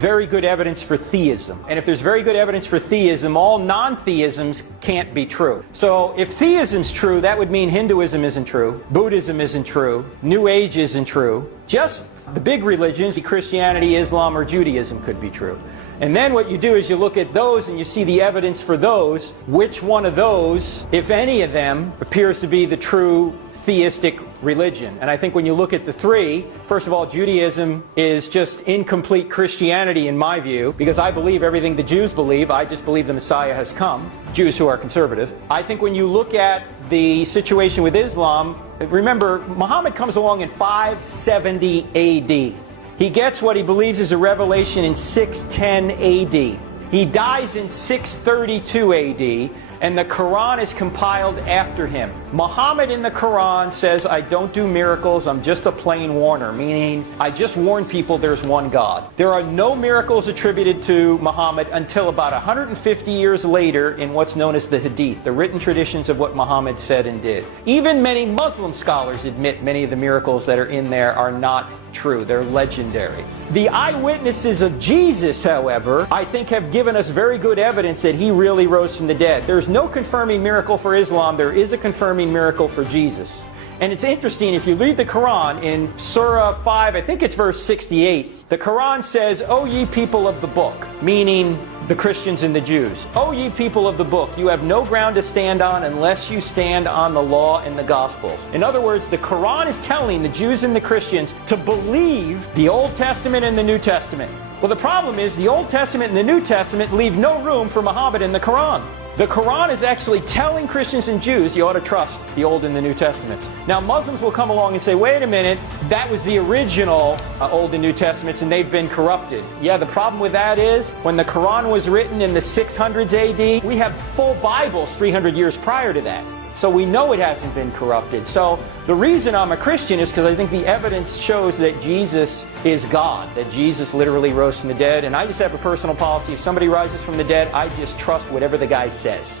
very good evidence for theism. And if there's very good evidence for theism, all non-theisms can't be true. So if theism's true, that would mean Hinduism isn't true, Buddhism isn't true, New Age isn't true. Just the big religions, Christianity, Islam, or Judaism could be true. And then what you do is you look at those and you see the evidence for those. Which one of those, if any of them, appears to be the true theistic religion? And I think when you look at the three, first of all, Judaism is just incomplete Christianity in my view, because I believe everything the Jews believe. I just believe the Messiah has come, Jews who are conservative. I think when you look at the situation with Islam, remember, Muhammad comes along in 570 AD. He gets what he believes is a revelation in 610 AD. He dies in 632 AD, and the Quran is compiled after him. Muhammad in the Quran says, I don't do miracles, I'm just a plain warner, meaning I just warn people there's one God. There are no miracles attributed to Muhammad until about 150 years later in what's known as the Hadith, the written traditions of what Muhammad said and did. Even many Muslim scholars admit many of the miracles that are in there are not true. They're legendary. The eyewitnesses of Jesus, however, I think have given us very good evidence that he really rose from the dead. There's no confirming miracle for Islam. There is a confirming miracle for Jesus. And it's interesting, if you read the Quran in Surah 5, I think it's verse 68, the Quran says, O ye people of the book, meaning the Christians and the Jews. O ye people of the book, you have no ground to stand on unless you stand on the law and the Gospels. In other words, the Quran is telling the Jews and the Christians to believe the Old Testament and the New Testament. Well, the problem is the Old Testament and the New Testament leave no room for Muhammad in the Quran. The Quran is actually telling Christians and Jews you ought to trust the Old and the New Testaments. Now, Muslims will come along and say, wait a minute, that was the original Old and New Testaments and they've been corrupted. Yeah, the problem with that is when the Quran was written in the 600s AD, we have full Bibles 300 years prior to that. So we know it hasn't been corrupted. So the reason I'm a Christian is because I think the evidence shows that Jesus is God, that Jesus literally rose from the dead. And I just have a personal policy. If somebody rises from the dead, I just trust whatever the guy says.